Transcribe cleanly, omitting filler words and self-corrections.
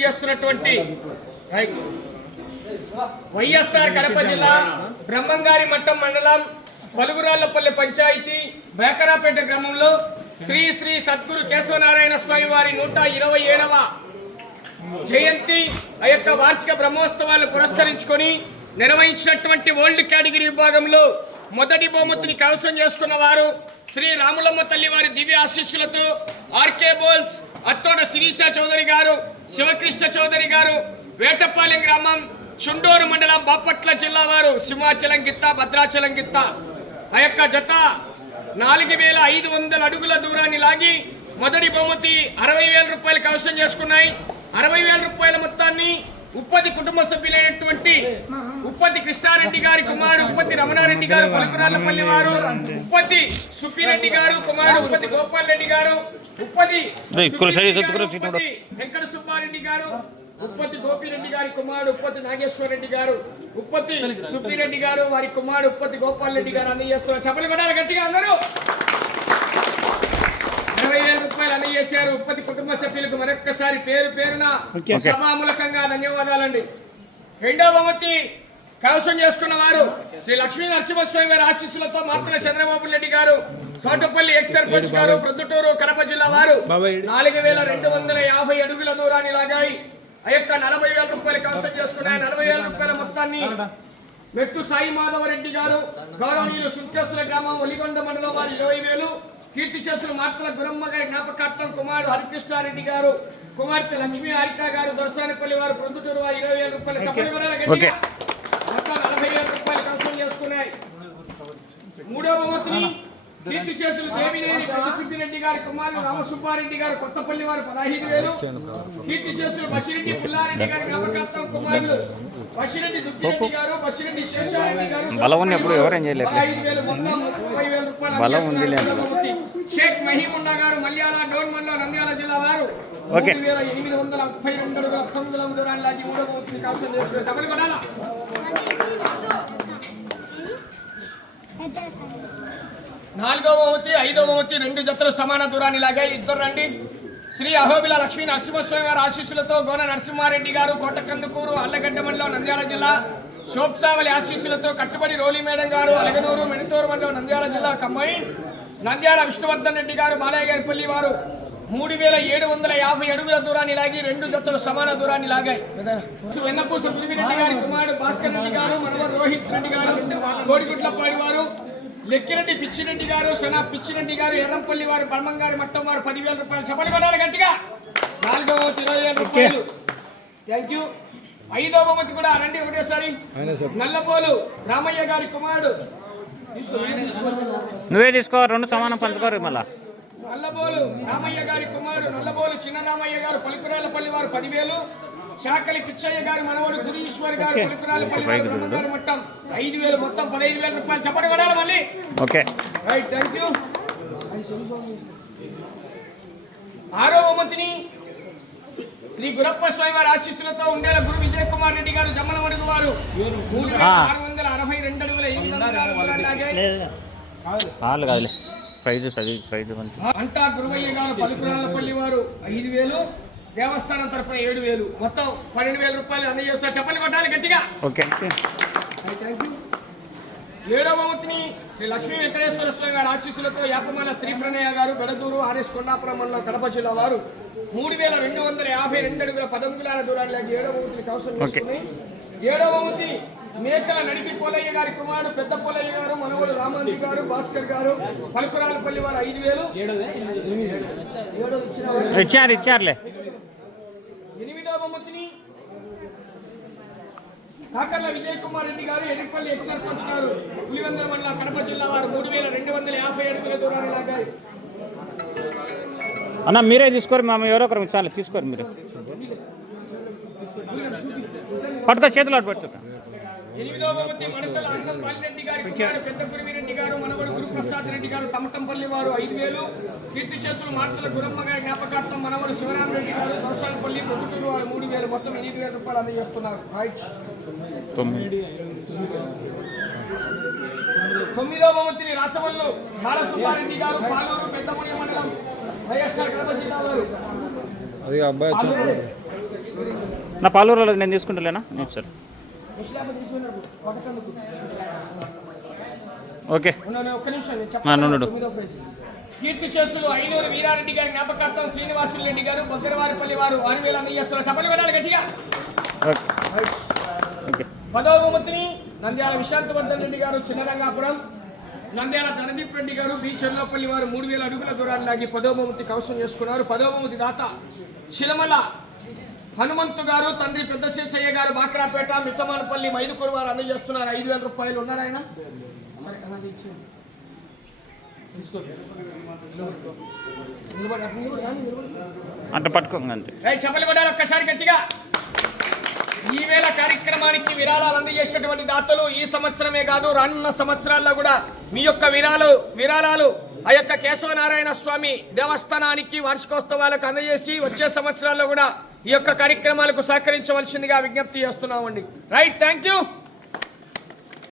చేస్తున్నటువంటి వైఎస్ఆర్ కడప జిల్లా బ్రహ్మంగారి మట్టం మండలం పలుగురాళ్లపల్లి పంచాయతీ బేకరాపేట గ్రామంలో శ్రీ శ్రీ సద్గురు కేశవనారాయణ స్వామి వారి 127వ జయంతి ఆ యొక్క వార్షిక బ్రహ్మోత్సవాలు పురస్కరించుకొని నిర్వహించినటువంటి ఓల్డ్ కేటగిరీ విభాగంలో మొదటి బహుమతిని కైవసం చేసుకున్న వారు శ్రీ రాములమ్మ తల్లి వారి దివ్య ఆశీస్సులతో ఆర్కే బోల్స్ అత్తోట శిరీష చౌదరి గారు, శివకృష్ణ చౌదరి గారు, వేటపాలెం గ్రామం, చుండూరు మండలం, బాపట్ల జిల్లా వారు సింహాచలం గిత్త, భద్రాచలం గిత్త ఆ యొక్క జత 4500 అడుగుల దూరాన్ని లాగి మొదటి బహుమతి 60,000 రూపాయలు కైవసం చేసుకున్నాయి. 60,000 రూపాయల మొత్తాన్ని ఉప్పతి కుటుంబ సభ్యులైనటువంటి ఉప్పతి కృష్ణారెడ్డి గారి కుమారుడు ఉప్పతి రమణారెడ్డి గారు పలుకురాళ్లపల్లి వారు, ఉప్పతి సుప్పిరెడ్డి గారు కుమారుడు ఉప్పతి గోపాల్ రెడ్డి గారు, ఉప్పతి వెంకట సుబ్బారెడ్డి గారు, ఉప్పతి గోపిరెడ్డి గారి కుమారుడు ఉప్పతి నాగేశ్వర రెడ్డి గారు, ఉప్పతి సుప్పిరెడ్డి గారు వారి కుమారుడు ఉప్పతి గోపాల్ రెడ్డి గారు అన్ని చేస్తున్నారు. చెప్పలు కొట్టాలి గట్టిగా అందరూ. 60,000 రూపాయలు అందజేశారు. ఉప్పతి కుటుంబ సభ్యులకు మరొక్కసారి పేరు పేరున సభామూలకంగా ధన్యవాదాలండి. రెండవ బహుమతి కైవసం చేసుకున్న వారు శ్రీ లక్ష్మీ నరసింహస్వామి వారి ఆశీస్సులతో మార్తల చంద్రబాబు రెడ్డి గారు, సోటపల్లి ఎక్స్ సర్పంచ్ గారు, ప్రొద్దుటూరు కడప జిల్లా వారు 4,250 అడుగుల దూరాన్ని లాగాయి. ఆ యొక్క 40,000 రూపాయలు కైవసం చేసుకున్నాయి. 40,000 రూపాయల మొత్తాన్ని మెట్టు సాయి మాధవరెడ్డి గారు, గౌరవనీయులు సుంకేశ్వర గ్రామం ఒలిగొండ మండలం వారు 20,000, కీర్తి చేసులు మార్తల గురమ్మ గారి జ్ఞాపకార్థం కుమారుడు హరికృష్ణారెడ్డి గారు, కుమార్తె లక్ష్మీ హారిక గారు, దొరసానిపల్లి వారు, ప్రొద్దుటూరు వారు 20,000 రూపాయలు. చెప్పలు మొత్తం 40,000 రూపాయలు కైవసం చేసుకున్నాయి. మూడవ బహుమతిని కీర్తి చేసులు దేవినేని పెద్దసిద్దిరెడ్డి గారి కుమారుడు రామసుబ్బారెడ్డి గారు, కొత్తపల్లి వారు 15,000, కీర్తి చేసులు బసిరెడ్డి పుల్లారెడ్డి గారి జ్ఞాపకార్థం కుమారుడు బసిరెడ్డి దుద్దిరెడ్డి గారు, బసిరెడ్డి శేషారెడ్డి గారు 15,000 మొత్తం 30,000 రూపాయలు. షేక్ మహీముల్లా గారు మల్యాల డోన్ మండలం నంద్యాల జిల్లా వారు 3,832 అడుగుల 9 దూరాన్ని లాగి మూడవ బహుమతిని కైవసం చేసుకున్నారు. చెప్పలు కొట్టాలా. నాలుగవ బహుమతి, ఐదవ బహుమతి 2 జతలు సమాన దూరాన్ని లాగాయి. ఇద్దరు రండి. శ్రీ అహోబిల లక్ష్మీ నరసింహస్వామి వారి ఆశీస్సులతో గోన నరసింహారెడ్డి గారు, కోటకందుకూరు అల్లగడ్డ మండలం నంద్యాల జిల్లా, శోభసావలి ఆశీస్సులతో కట్టుబడి రోలి మేడం గారు, అలగనూరు మెణితూరు మండలం నంద్యాల జిల్లా కమ్మాయి, నంద్యాల విష్ణువర్ధన్ రెడ్డి గారు, బాలయ్య గారిపల్లి వారు 3,750 అడుగుల దూరాన్ని లాగి 2 జతలు సమాన దూరాన్ని లాగాయి. వెన్నపూస గురివిరెడ్డి గారి కుమారుడు భాస్కర్ రెడ్డి గారు, మనవరు రోహిత్ రెడ్డి గారు, కోడిగుట్లపాడి వారు, లెక్కిరెడ్డి పిచ్చిరెడ్డి గారు, సనా పిచ్చిరెడ్డి గారు, ఎర్రంపల్లి వారు, బ్రహ్మంగారి మట్టం వారు 10,000 రూపాయలు. చెప్పలు కొట్టాలి గట్టిగా. నాలుగవ బహుమతి 20,000 రూపాయలు. Thank you. ఐదవ బహుమతి కూడా రండి ఒకటేసారి. నల్లబోలు రామయ్య గారి కుమారుడు, నువ్వే తీసుకో, 2 సమానం పంచుకోరు. మళ్ళా నల్లబోలు రామయ్య గారి కుమారుడు నల్లబోలు చిన్న రామయ్య గారు, పలుకురాలపల్లి వారు 10,000, శాకలి పిచ్చయ్య గారి మనవడు గురీశ్వర్ గారు, పలుకురాలపల్లి వారు, బ్రహ్మంగారి మట్టం 5,000 మొత్తం 15,000 రూపాయలు. చెప్పండి కొడాలి మళ్ళీ. Okay right, thank you. ఆరో బహుమతిని శ్రీ గురప్ప స్వామి వారి ఆశీస్సులతో ఉండేల గురు విజయ్ కుమార్ రెడ్డి గారు, జమ్మలమడుగు వారు 3,662 అడుగుల 800 అంటా గురువయ్య గారు, పలుకురాలపల్లి వారు 5,000, దేవస్థానం తరఫున 7,000 మొత్తం 12,000 రూపాయలు అందజేస్తారు. చెప్పలు కొట్టాలి గట్టిగా. Okay thank you. ఏడవ బహుమతిని శ్రీ లక్ష్మీ వెంకటేశ్వర స్వామి గారి ఆశీస్సులతో యాపమాల శ్రీ ప్రణయ గారు, గడదూరు ఆర్ఎస్ కొండాపురం మండలం కడప జిల్లా వారు 3,252 అడుగుల 10 అంగుళాల దూరాన్ని లాగి 7వ బహుమతిని కైవసం చేసుకుని, 7వ బహుమతి మేకల నడిపి పోలయ్య గారి కుమారుడు పెద్ద పోలయ్య గారు, మనవడు రామాంజీ గారు, భాస్కర్ గారు, పలుకురాలపల్లి వారు 5,000. ఇచ్చారులే. 8వ బహుమతిని కాకర్ల విజయ్ కుమార్ రెడ్డి గారు, ఎడిపల్లి ఎక్స్ సర్పంచ్ గారు, పులివెందుల మండలం కడప జిల్లా వారు 3,250 అడుగుల దూరాన్ని లాగాయి. అన్న మీరే తీసుకోరు, మేము ఎవరో ఒకరు చాలా తీసుకోరు. మీరు పట్టుకో, చేతులు అటు పట్టుకో. 8వ బహుమతి మడతల ఆనందం బాలిరెడ్డి గారి కుమారుడు పెద్ద గురివిరెడ్డి గారు, మనవడు గురుప్రసాద్ రెడ్డి గారు, తమటంపల్లి వారు 5,000, కీర్తి చేసులు మార్తల గురమ్మ గారి జ్ఞాపకార్థం మనవడు శివరామరెడ్డి గారు, దోసాలపల్లి ప్రొద్దుటూరు వారు 3,000 మొత్తం 8,000 రూపాయలు అందజేస్తున్నారు. రైట్. 9వ బహుమతిని రాచవల్లు బాలసుబ్బారెడ్డి గారు, పాలూరు పెద్దముడి మండలం వైఎస్ఆర్ కడప జిల్లా వారు అది అబ్బాయి నా పాలూరులో నేను తీసుకుంటలేనా సార్ ఓకే ఒక్క నిమిషం నేను నుండు. చెప్తాను. కీర్తి చేసులు ఐనూరు వీరారెడ్డి గారి జ్ఞాపకార్థం శ్రీనివాసులు రెడ్డి గారు బొగ్గరవారిపల్లి వారు 6,000 అందజేస్తున్నారు. చప్పట్లు కొట్టాలి గట్టిగా. ఓకే 10వ బహుమతిని నంద్యాల విశాంతవర్ధన్ రెడ్డి గారు చిన్నరంగాపురం, నంద్యాల ధనదీప్ రెడ్డి గారు బి చెర్లోపల్లి వారు 3,000 అడుగుల దూరాన్ని లాగి 10వ బహుమతి కవసం చేసుకున్నారు. 10వ బహుమతి దాత శిలమల హనుమంతు గారు, తండ్రి పెద్ద శేషయ్య గారు బాక్రాపేట మిత్తమానపల్లి మైదుకూరు వారు అందజేస్తున్నారు. 5,000 రూపాయలు ఉన్నారు ఆయన. సరే అలాగే ఇచ్చేయండి. అట్లా పట్టుకోండి అంతే. చెప్పలు కొట్టాలి ఒక్కసారి గట్టిగా. ఈవేళ కార్యక్రమానికి విరాళాలు అందజేసినటువంటి దాతలు ఈ సంవత్సరమే కాదు రానున్న సంవత్సరాల్లో కూడా మీ యొక్క విరాళాలు ఆ యొక్క కేశవనారాయణ స్వామి దేవస్థానానికి వార్షికోత్సవాలకు అందజేసి వచ్చే సంవత్సరాల్లో కూడా ఈ యొక్క కార్యక్రమాలకు సహకరించవలసిందిగా విజ్ఞప్తి చేస్తున్నామండి. Right, thank you.